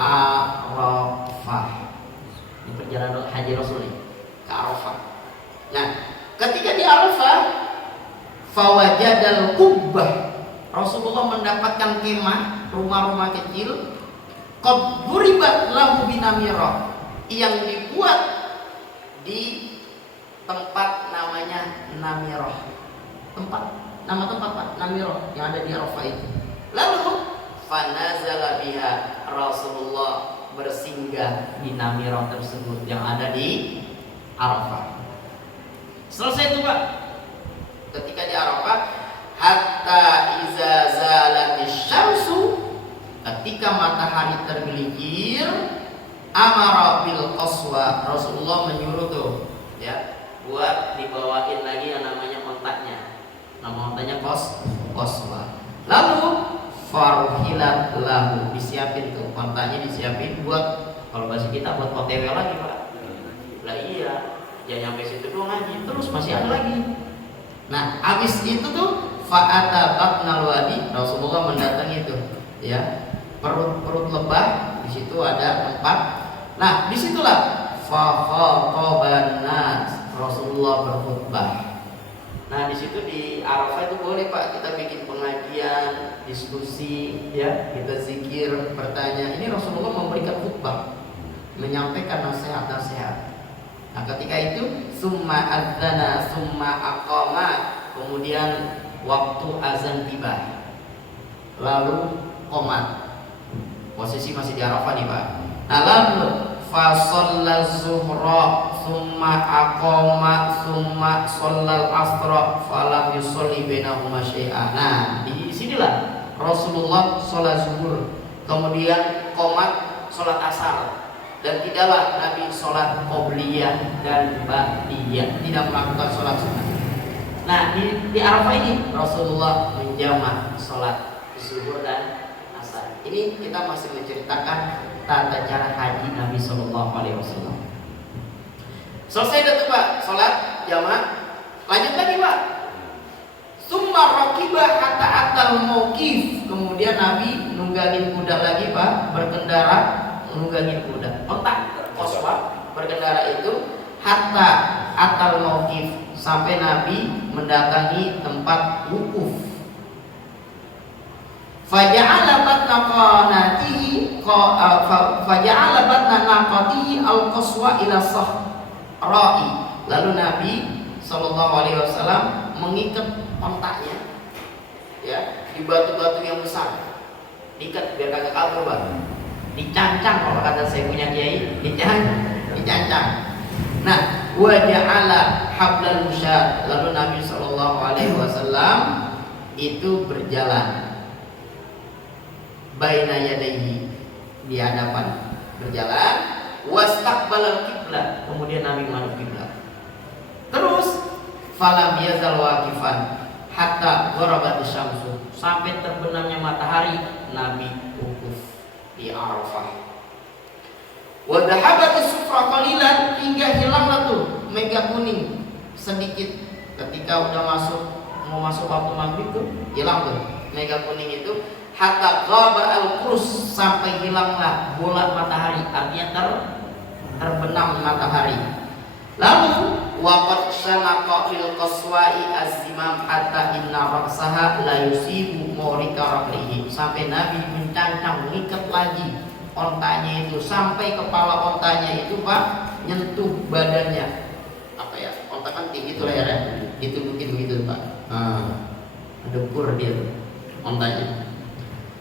Arafah. Ini perjalanan haji Rasul ini ke Arafah. Nah, ketika di Arafah, fawajadal kubbah, Rasulullah mendapatkan kemah, rumah-rumah kecil, qad duribat lahu binamira, yang dibuat di tempat namanya Namirah. Nama tempat Pak, Namirah yang ada di Arafah itu. Lalu fanazala biha, Rasulullah bersinggah di Namirah tersebut yang ada di Arafah. Selesai itu Pak. Ketika di Arafah, hatta iza zalatis syamsu, ketika matahari tergelincir, amara bil qaswa, Rasulullah menyuruh tuh ya buat dibawain lagi yang namanya ontaknya. Nama ontanya qaswa. Lalu farhilat lahu, disiapin tuh ontaknya, disiapin buat, kalau bahasa kita buat OTW lagi Pak. Lah iya, jangan sampai situ doang ngaji, terus masih ada lagi. Nah, habis itu tuh fa'ata batnal wadi, Rasulullah mendatangi itu ya perut lebah, di situ ada tempat. Nah, disitulah fakhotoban nas, Rasulullah berkhutbah. Nah, di situ di Arafah itu boleh Pak kita bikin pengajian, diskusi, ya, kita zikir, bertanya. Ini Rasulullah memberikan khutbah, menyampaikan nasihat-nasihat. Nah, ketika itu summa adzana summa aqama, kemudian waktu azan tiba, lalu qomat. Posisi masih di Arafah nih Pak. Nah, lalu fasalla zuhra summa aqama summa shallal asra falam yusolli bainahuma syai'an. Nah, di sinilah Rasulullah sholat zuhur, kemudian qomat sholat asar, dan tidaklah Nabi sholat qobliyah dan ba'diyah, tidak melakukan sholat sunnah. Nah, di Arafah ini Rasulullah menjamak sholat zuhur dan asar. Ini kita masih menceritakan tata cara haji Nabi Shallallahu Alaihi Wasallam. Selesai dah tuh Pak, sholat jamaah. Lanjut lagi Pak. Summa rakibah hatta atal mauqif. Kemudian Nabi nunggangin kuda lagi Pak, berkendara nunggangin kuda. Ontak qaswa berkendara itu hatta atal mauqif, sampai Nabi mendatangi tempat wukuf. Faja'ala batna qanatihi faja'ala batna naqatihi al-qaswa ila sahra'i. Lalu Nabi sallallahu alaihi wasallam mengikat ontaknya ya di batu-batu yang besar. Diikat biar kagak kabur, Pak. Dicancang kalau kata saya punya kiai, dicancang. Nah, wa ja'ala hablal musyad. Lalu Nabi sallallahu alaihi wasallam itu berjalan baina yadayhi, di hadapan, berjalan, wastaqbalal kiblat, kemudian Nabi menghadap kiblat. Terus falam yazal waqifan hatta gharabat syamsu, sampai terbenamnya matahari Nabi wukuf di Arafah. Wa dhahabat as-sufra qalilan, hingga hilanglah tuh mega kuning sedikit. Ketika udah mau masuk waktu maghrib tuh hilang tuh mega kuning itu. Hatta ghaba al-qurs, sampai hilanglah bola matahari, artinya terbenam matahari. Lalu waqad syanaqa fil qaswa'i az-zimam hatta inna ra'saha la yusibu mawrika raqlihi, sampai Nabi mencancang, mengikat lagi ontanya itu sampai kepala ontanya itu Pak nyentuh badannya. Apa ya? Onta kan tinggi tuh lehernya, ditunjukin begitu Pak. Ada ukur dia tuh ontanya.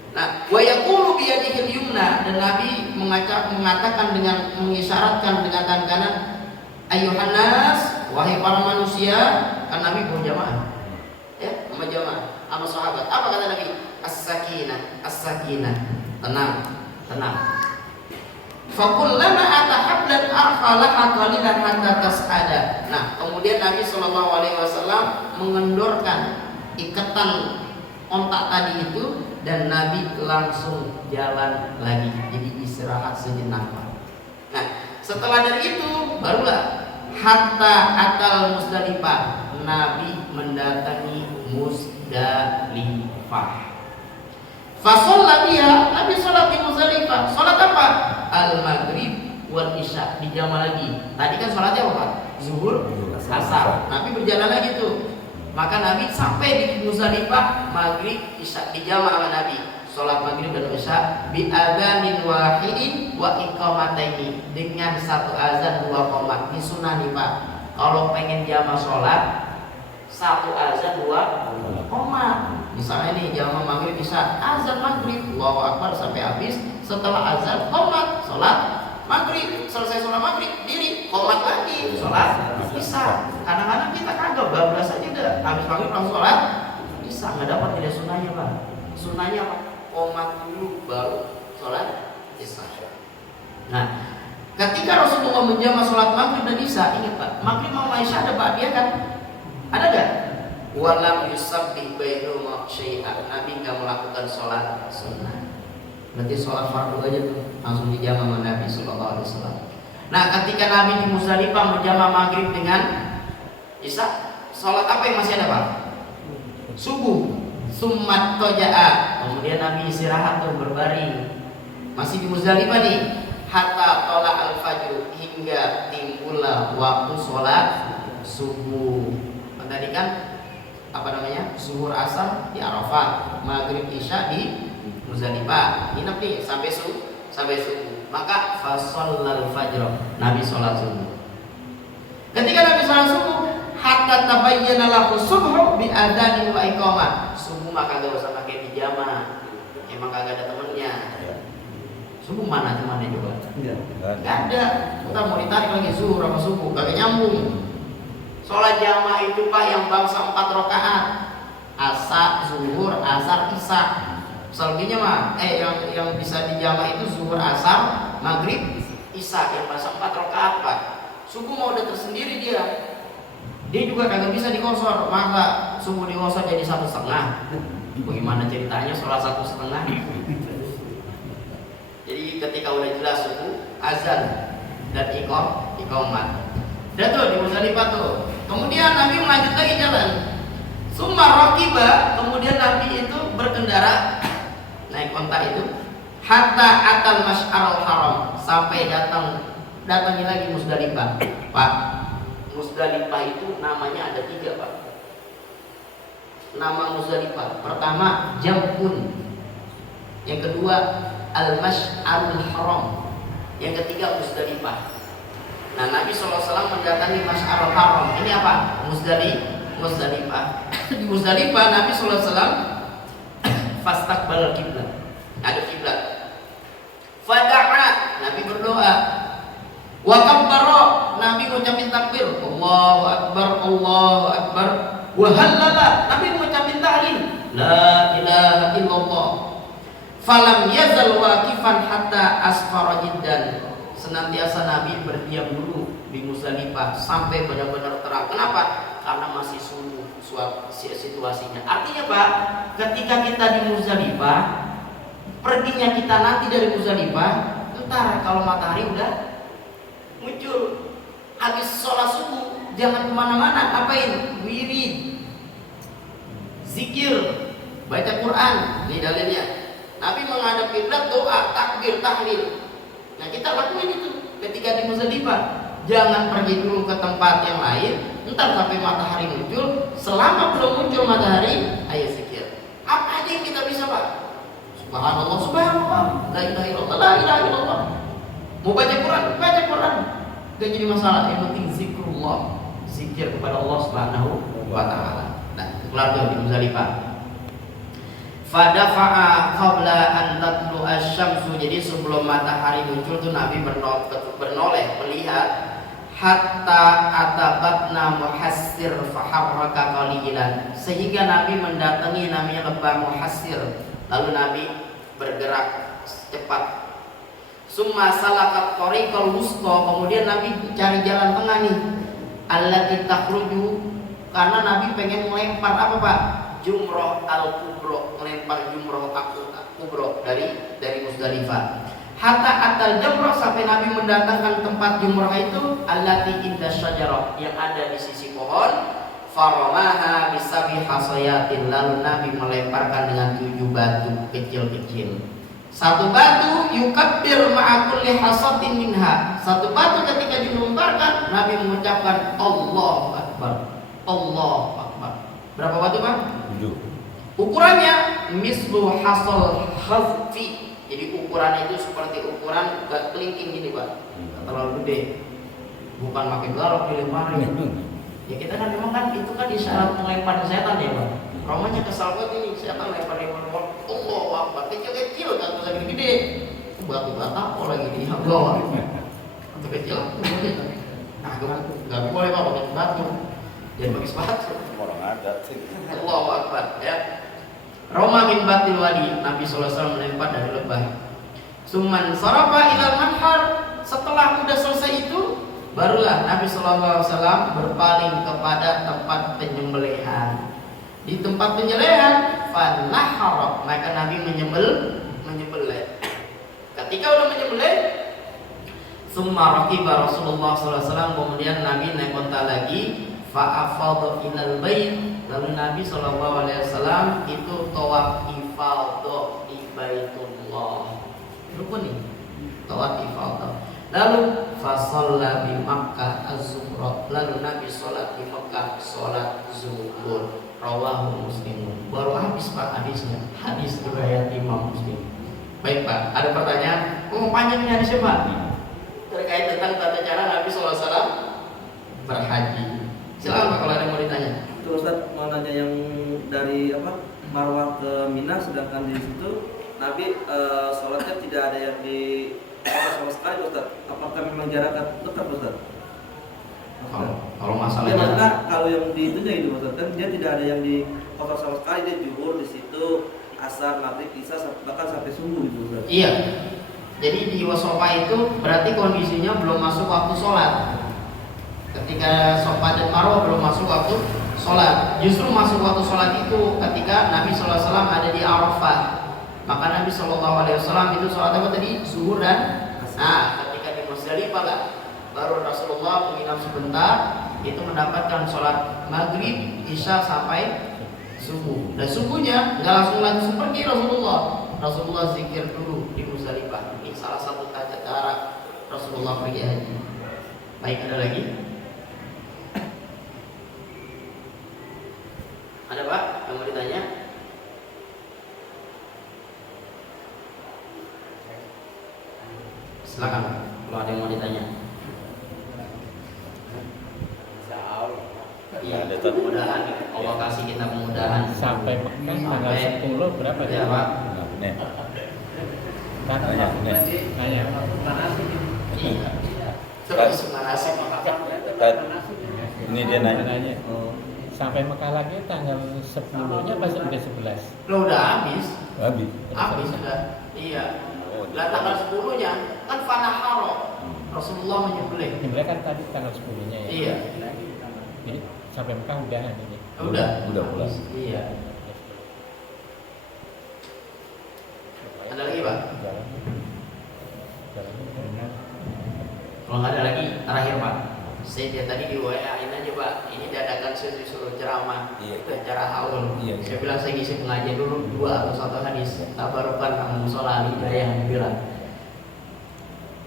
Nah, wa yaqulu bi yadihi al-yumna, dan Nabi mengatakan dengan mengisyaratkan dengan tangan kanan, ayyuhan nas, wahai para manusia. Kan Nabi berjamaah. Ya, sama jamaah, sama sahabat. Apa kata Nabi? As-sakinah, as-sakinah. Tenang, tenang. Fa kullama atahablan arfalaha qalilan hatta tas'ada. Nah, kemudian Nabi sallallahu alaihi wasallam mengendorkan ikatan ontak tadi itu, dan Nabi langsung jalan lagi, jadi istirahat sejenak. Nah, setelah dari itu barulah hatta atal Musdalifah, Nabi mendatangi Musdalifah. Fa shalla biha, Nabi sholat di Musdalifah. Sholat apa? al-maghrib wal isya, dijama lagi. Tadi kan sholatnya apa Pak? Zuhur, asar. Nabi berjalan lagi tuh. Maka Nabi sampai di Muzdalifah, maghrib, isya, dijama sama Nabi. Sholat maghrib dan isya bi adzanin wahidin wa iqamataini, dengan satu azan dua qomat. Disunani Pak. Kalau pengen jama sholat, satu azan dua qomat. Misalnya nih jama maghrib isya, azan maghrib Allahu Akbar sampai habis, setelah azan qomat, sholat maghrib, selesai sholat maghrib diri qomat lagi, sholat isya. Kadang-kadang kita kagak bablas aja udah habis maghrib langsung sholat isya, nggak dapat tidak sunnahnya Pak. Sunnahnya apa? Qomat dulu baru sholat isya. Nah, ketika Rasulullah menjama sholat maghrib dan isya, ingat Pak, maghrib sama isya ada ba'diyah kan? Ada gak? Walam yusabbih bainahuma syai'an. Nabi enggak melakukan sholat sunnah. Berarti sholat fardu aja tuh langsung dijama sama Nabi sallallahu alaihi wasallam. Nah, ketika Nabi di Muzdalifah menjama maghrib dengan isya, sholat apa yang masih ada Pak? Subuh. Summat toja'a. Kemudian Nabi istirahat tuh berbaring. Masih di Muzdalifah nih. Hatta tola al-fajr, hingga timbullah waktu sholat subuh. Tadi kan apa namanya, zuhur asar di Arafah, maghrib isya di Muzdalifah. Inap nih sampai subuh. Maka fasallal fajr, Nabi sholat subuh. Ketika Nabi sholat subuh, hatta tabayyana lahu subhu bi adzan wa iqamah. Subuh maka gak usah pakai dijama, emang kagak ada temennya. Subuh mana temannya coba? Gak ada. Kita mau ditarik lagi zuhur sama subuh, kagak nyambung. Sholat jamaah itu Pak yang bangsa 4 rakaat, asar, zuhur, asar, isya. Selebihnya mah yang bisa dijamaah itu zuhur, asar, maghrib, isya, yang bangsa 4 rakaat Pak. Subuh mau udah tersendiri dia. Dia juga kagak bisa dikosor. Masa subuh dikosor jadi 1,5? Bagaimana ceritanya sholat 1,5? Jadi ketika udah jelas subuh, azan dan iqamah. Dan tuh di Muzdalifah tuh. Kemudian Nabi melanjut lagi jalan. Summa raqiba, kemudian Nabi itu berkendara naik onta itu hatta atal masy'arul haram, sampai datangi lagi Muzdalifah. Pak, Muzdalifah itu namanya ada 3 Pak. Nama Muzdalifah. Pertama Jam'un. Yang kedua Al-Masy'arul Haram. Yang ketiga Muzdalifah. Nah, Nabi SAW mendatangi Masy'arul Haram. Ini apa? Muzdalifah. Di Muzdalifah Nabi SAW fastaqbal kiblat. Ada kiblat. Fada'a, Nabi berdoa. Wa kabbara, Nabi ngucapin takbir. Allahu Akbar, Allahu Akbar. Wa halala, Nabi ngucapin tahlil. La ilaha illallah. Falam yazal waqifan hatta asfara jiddan. Senantiasa Nabi berdiam dulu di Muzdalifah sampai benar-benar terang. Kenapa? Karena masih subuh situasinya. Artinya Pak, ketika kita di Muzdalifah, perginya kita nanti dari Muzdalifah, entar kalau matahari udah muncul, habis sholat subuh, jangan kemana-mana. Apain? Wirid, zikir, baca Quran. Ini dalilnya. Nabi menghadap kiblat, doa, takbir, tahlil. Nah, kita lakuin itu ketika di Muzdalifah. Jangan pergi dulu ke tempat yang lain, entar sampai matahari muncul. Selama belum muncul matahari, ayo zikir. Apa aja yang kita bisa Pak? Subhanallah, subhanallah, la ilaha illallah, la ilaha illallah. Mau baca Quran, baca Quran. Gak jadi masalah, yang penting zikrullah, zikir kepada Allah Subhanahu wa ta'ala. Nah, keluar di Muzdalifah. Fadafa'a qabla an tatlu asy-syamsu. Jadi sebelum matahari muncul tuh Nabi bernoleh melihat hatta atabatna muhassir faharraka qalilan, sehingga Nabi mendatangi namanya lembah Muhassir, lalu Nabi bergerak cepat. Summa salakat tariqal wusta, kemudian Nabi cari jalan tengah nih, allati takhruju, karena Nabi pengen melempar apa Pak? Jumrah al-kubro, melempar jumrah kubro dari Muzdalifah. Hatta atal jamrah, sampai Nabi mendatangkan tempat jumrah itu allati inda syajarah, yang ada di sisi pohon. Faramaha bisabi hasayatin, lalu Nabi melemparkan dengan 7 batu kecil-kecil. Satu batu yukabbir ma'a kulli hasatin minha. Satu batu ketika dilemparkan Nabi mengucapkan Allahu Akbar. Allahu Akbar. Berapa batu, Pak? 7. Ukurannya mislu hasal khazfi. Jadi ukuran itu seperti ukuran gak kelingking gini, Pak. Gak terlalu gede. Bukan pakai garok dilemparin. Ya kita kan memang kan itu kan isyarat melempar setan ya, Pak. Romanya kesal banget ini, setan lempar-lempar Allahu Akbar. Kecil-kecil kan bisa gede-gede. Batu bata apa lagi di bawah. Batu kecil. Nah, gak boleh Pak pakai batu. Jangan pakai sepatu. Orang ada sih. Allahu Akbar ya. Roma min batil wadi, Nabi SAW melempar dari lebah. Summan sarafa ilal manhar. Setelah udah selesai itu, barulah Nabi SAW berpaling kepada tempat penyembelihan. Di tempat penyembelihan, fanahara, maka Nabi menyembelih. Ketika udah menyembelih, summa raqiba Rasulullah SAW, kemudian Nabi naik unta lagi, fa'afadha ilal bait, lalu Nabi SAW itu tawaf ifadah di Baitullah. Rukun nih, tawaf ifadah. Lalu fasalla bi Makkah az-zuhra, lalu Nabi sholat di Mekah sholat zuhur. Rawahu Muslim. Baru habis Pak hadisnya. Hadis riwayat Imam Muslim. Baik Pak, ada pertanyaan? Panjangnya hadisnya Pak? Terkait tentang tata cara Nabi SAW berhaji. Silakan Pak kalau ada yang mau ditanya. Itu Ustaz mau nanya yang dari Marwah ke Mina, sedangkan di situ Nabi sholatnya tidak ada yang di sama sekali Ustaz. Apakah memang jaraknya tetap Ustaz? Kalau masalah kalau yang di itu itu Ustaz, kan dia tidak ada yang di kotor sama sekali, dia zuhur di situ, asar, maghrib, isya, bahkan sampai subuh gitu Ustaz. Iya. Jadi di Wasofa itu berarti kondisinya belum masuk waktu sholat. Ketika Sofa dan Marwah belum masuk waktu sholat. Justru masuk waktu sholat itu ketika Nabi SAW ada di Arafah. Maka Nabi SAW itu sholat apa tadi? Zuhur dan ketika di Musdalifah lah, baru Rasulullah menginap sebentar, itu mendapatkan sholat maghrib, isya sampai subuh. Dan subuhnya nggak langsung pergi Rasulullah zikir dulu di Musdalifah. Ini salah satu tata cara Rasulullah pergi haji. Baik, ada lagi? Ada Pak yang mau ditanya? Silakan Pak, kalau ada yang mau ditanya. Iya, mudah-mudahan Allah kasih kita kemudahan. Sampai Mekah tanggal 10 berapa ya Pak? Nih. Tanya. Iya. Terus mana sih? Ini dia nanya. Sampai Mekah lagi tanggal 10-nya pas udah 11. Lo udah habis? Habis sudah. Iya. Lah tanggal 10-nya kan fanaharo. Rasulullah menyembelih. Menyembelih kan tadi tanggal 10-nya ya. Iya. Jadi sampai Mekah udahan ini. Udah pulang. Iya. Ada lagi Pak? Jalan. Kalau nggak ada lagi, terakhir Pak. Saya tadi di WA-in aja Pak. Ini dadakan saya disuruh ceramah. Iya. Itu acara haul. Iya. Saya bilang saya ngisi pengajian dulu 2 atau 1 hadis. Tabarukan kamu sholat yang bilang.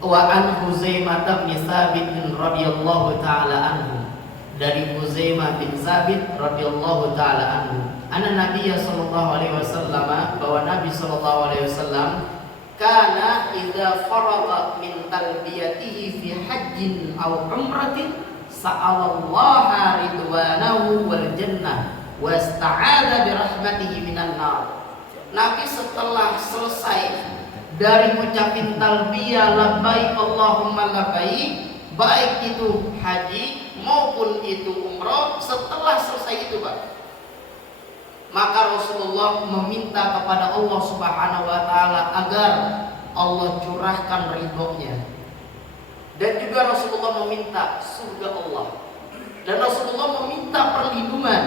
Wa an Huzaimah bin Tsabit radhiyallahu taala anhu. Dari Huzaimah bin Tsabit radhiyallahu taala anhu. Anna Nabiy sallallahu alaihi wasallam, bahwa Nabi sallallahu alaihi wasallam kana idza faragha min talbiyatihi fi hajjin aw umratin sa'alallaha ridwanahu wal jannah wasta'adha bi rahmatihi minan nar. Nabi setelah selesai dari ucapin talbiyah labbaik Allahumma labbaik, baik itu haji maupun itu umrah, setelah selesai itu Pak, maka Rasulullah meminta kepada Allah Subhanahu wa taala agar Allah curahkan ridhonya. Dan juga Rasulullah meminta surga Allah. Dan Rasulullah meminta perlindungan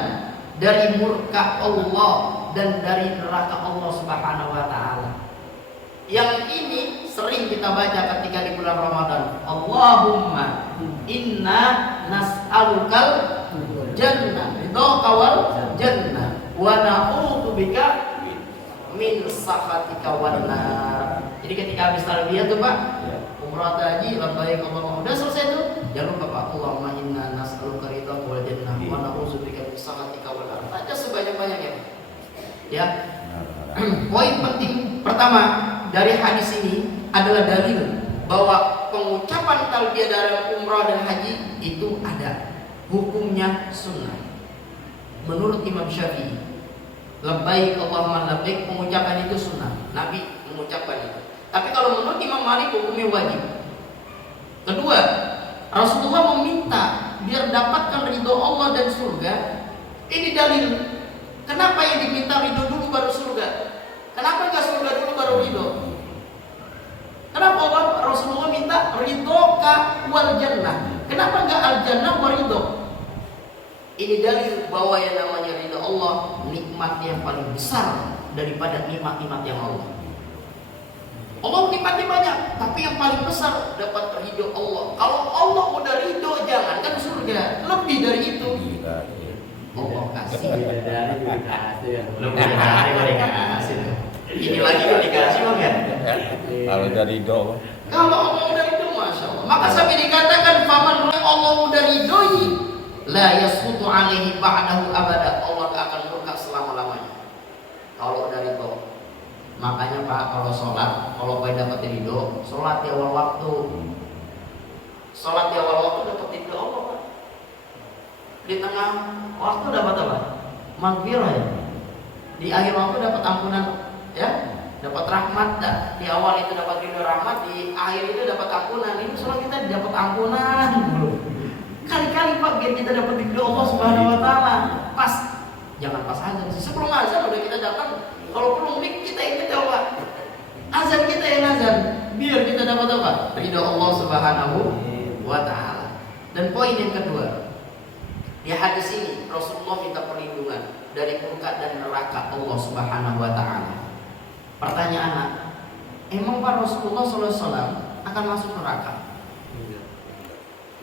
dari murka Allah dan dari neraka Allah Subhanahu wa taala. Yang ini sering kita baca ketika di bulan Ramadan. Allahumma inna nas'alukal jannah, ridhoka wal jannah, wa na'udzubika min sakhatika wan nar. Jadi ketika habis talbiyah tuh Pak, Ya. umrah atau haji, labbaik Allahumma, udah selesai tuh. Jangan lupa Pak, Allahumma inna nas'aluka ridhaka wal jannah wa na'udzubika min sakhatika wal nar. Aja sebanyak-banyaknya. Ya. Poin penting pertama dari hadis ini adalah dalil bahwa pengucapan talbiyah dalam umrah dan haji itu ada hukumnya sunnah. Menurut Imam Syafi'i, labbaik Allahumma labbaik, pengucapan itu sunnah. Nabi mengucapkan itu. Tapi kalau menurut Imam Malik hukumnya wajib. Kedua, Rasulullah meminta biar dapatkan ridho Allah dan surga. Ini dalil. Kenapa yang diminta ridho dulu baru surga? Kenapa enggak surga dulu baru ridho? Kenapa Rasulullah minta ridhoka wal jannah? Kenapa enggak al jannah wa ridho? Ini dalil bahwa yang namanya ridho Allah nikmat yang paling besar daripada nikmat-nikmat yang Allah. Allah nikmatnya banyak, tapi yang paling besar dapat ridho Allah. Kalau Allah udah ridho, jangankan surga, lebih dari itu. Allah kasih. Lebih dari dikasih. Lebih dari dikasih. Ini lagi udah dikasih bang ya? Kalau dari do, Kalau Allah udah ridho, masya Allah. Maka sampai dikatakan faman Allah udah ridhoi, la yasqutu alaihi ba'dahu abada. Allah gak akan murka selama-lamanya. Kalau udah ridho. Makanya Pak, kalau sholat, kalau pengen dapat ridho, sholat di awal waktu. Sholat di awal waktu dapat ridho Allah Pak. Di tengah waktu dapat apa? Maghfirah ya. Di akhir waktu dapat ampunan ya, dapat rahmat. Di awal itu dapat ridho rahmat, di akhir itu dapat ampunan. Ini sholat kita dapat ampunan. Kali-kali Pak biar kita dapat ridho Allah Subhanahu Wa Taala. Pas, jangan pas azan. Sebelum azan udah kita datang. Kalau belum kita ingat apa? Azan kita yang azan, biar kita dapat apa? Ridho Allah Subhanahu Wa Taala. Dan poin yang kedua, di hadis ini Rasulullah minta perlindungan dari murka dan neraka Allah Subhanahu Wa Taala. Pertanyaan, emang Pak Rasulullah SAW akan masuk neraka?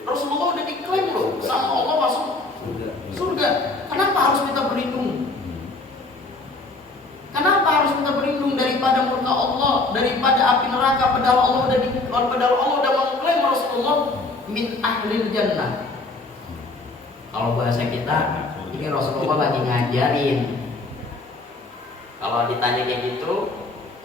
Rasulullah udah diklaim loh sama Allah masuk surga. Kenapa harus minta perlindungan? Kenapa harus minta berlindung daripada murka Allah, daripada api neraka? Padahal Allah udah mengklaim Rasulullah min ahlil jannah. Kalau bahasa kita, ini Rasulullah lagi ngajarin. Kalau ditanya kayak gitu,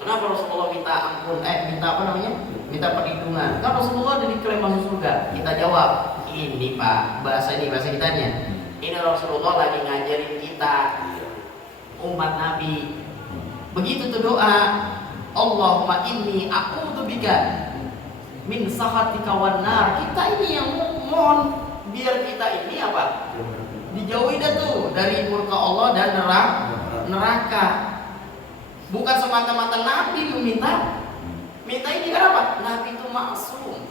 kenapa Rasulullah minta ampun? Minta apa namanya? Minta perlindungan. Kan Rasulullah udah diklaim masuk surga. Kita jawab, ini Pak, bahasa kitanya. Ini Rasulullah lagi ngajarin kita, umat Nabi. Begitu tuh doa, Allahumma inni a'udzubika min sakhatika wan nar. Kita ini yang mohon biar kita ini apa? Dijauhi dah tuh dari murka Allah dan neraka. Bukan semata-mata Nabi meminta. Minta ini kenapa? Nabi itu maksum.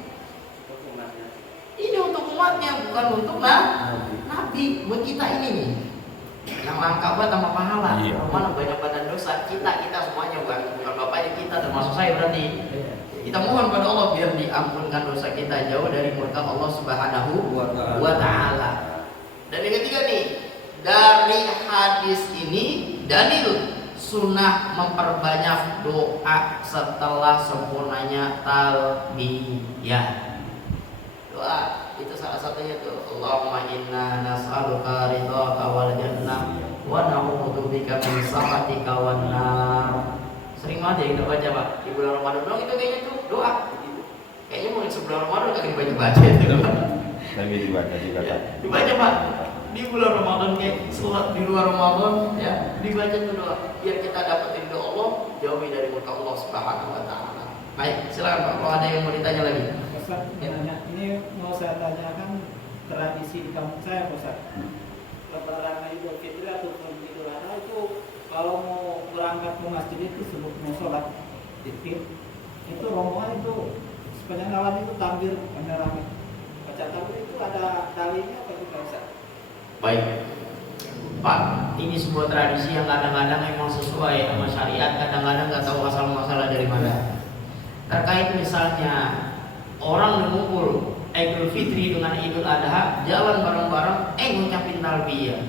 Ini untuk umatnya, bukan untuk Nabi. Buat kita ini nih, yang langka buat sama pahala. Iya. Mana banyak badan dosa kita semuanya, bukan bapaknya kita, termasuk saya berarti. Kita mohon pada Allah biar diampunkan dosa kita, jauh dari murka Allah Subhanahu wa Ta'ala. Dan yang ketiga nih, dari hadis ini dalil sunnah memperbanyak doa setelah sempurnanya talbiyah. Doa itu salah satunya tuh, Allahumma inna nas'aluka ridhaka wal jannah wa na'udzubika min sakhatika wan nar. Sering banget ya kita baca Pak di bulan Ramadan doang itu kayaknya tuh doa. Kayaknya mulai sebelum Ramadan kagak dibaca itu. lagi dibaca juga Ya, Pak. dibaca Pak di bulan Ramadan, kayak sholat di luar Ramadan ya, dibaca tuh doa biar kita dapat ridho Allah, jauhi dari murka Allah Subhanahu wa Ta'ala. Baik, silakan Pak kalau ada yang mau ditanya lagi. Ustaz, ini mau saya tanyakan tradisi di kampung saya, Ustaz. Lebaran Idul Fitri atau Idul Adha itu kalau mau berangkat ke masjid itu sebelum mau sholat Id, itu rombongan itu sepanjang jalan itu takbir rame-rame. Baca takbir itu ada dalilnya apa juga, Ustaz? Baik Pak, ini sebuah tradisi yang kadang-kadang memang sesuai sama syariat, kadang-kadang nggak tahu asal masalah dari mana. Terkait misalnya orang mengumpul Idul Fitri dengan Idul Adha, jalan bareng-bareng, ngucapin talbiyah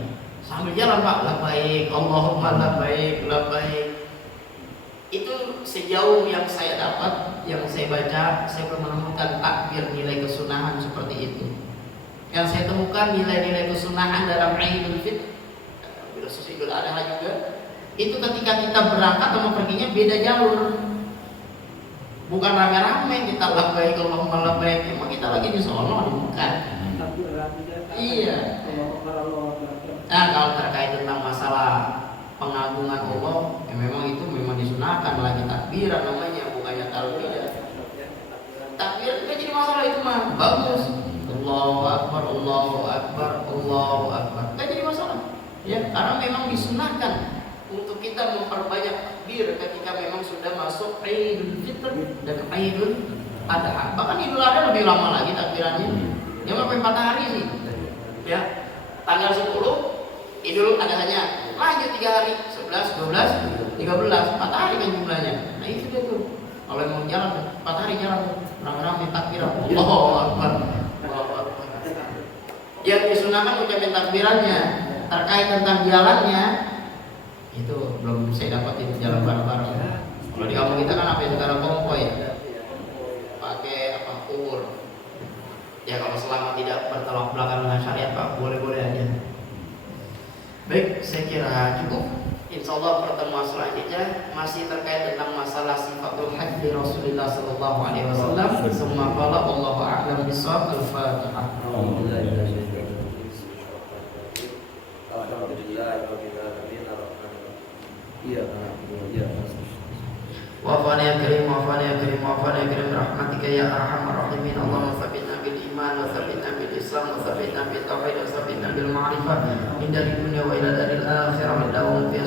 sambil jalan Pak, labbaik Allahumma labbaik labbaik. Itu sejauh yang saya dapat, yang saya baca, saya belum menemukan takbir nilai kesunahan seperti itu. Yang saya temukan nilai-nilai kesunahan dalam Idul Fitri, Idul Adha juga, itu ketika kita berangkat atau perginya beda jalur. Bukan rame-rame kita labbaik Allahumma labbaik, emang kita lagi di sono bukan. Iya. Nah, kalau terkait tentang masalah pengagungan Allah, ya memang itu memang disunahkan lagi takbiran namanya, bukannya talbiyah. Takbir nggak jadi masalah itu mah, bagus. Allahu Akbar, Allahu Akbar, Allahu Akbar, nggak jadi masalah. Ya, karena memang disunahkan untuk kita memperbanyak takbir ketika memang sudah masuk Idul Fitri dan Idul Adha. Bahkan Idul Adha lebih lama lagi takbirannya. Ya sampai 4 hari sih. Ya. Tanggal 10 Idul Adhanya, lanjut 3 hari, 11, 12, 13, 4 hari kan jumlahnya. Nah itu dia tuh. Kalau mau jalan 4 hari jalan, rame-rame takbiran. Allahu Akbar. Allahu Akbar. Yang disunahkan ucapin takbirannya. Terkait tentang jalannya, itu belum saya dapat itu jalan bareng-bareng. Kalau di kampung kita kan apa ya, sekarang konvoy ya, pakai apa, ubur. Ya kalau selama tidak bertolak belakang dengan syariat Pak, boleh-boleh aja. Baik, saya kira cukup. Insya Allah pertemuan selanjutnya masih terkait tentang masalah sifatul haji Rasulullah Sallallahu Alaihi Wasallam. Semua qala Allahu a'lam bishawab. Al-Fatihah. Wafana ya karim, wafana ya karim, wafana ya karim, rahmatika ya arhamar rahimin. Allahumma tsabbitna bil iman, wa tsabbitna bil islam, wa tsabbitna bil tauhid, wa tsabbitna bil ma'rifah. Inda dunya wa ila daril akhirah, wa dawam fi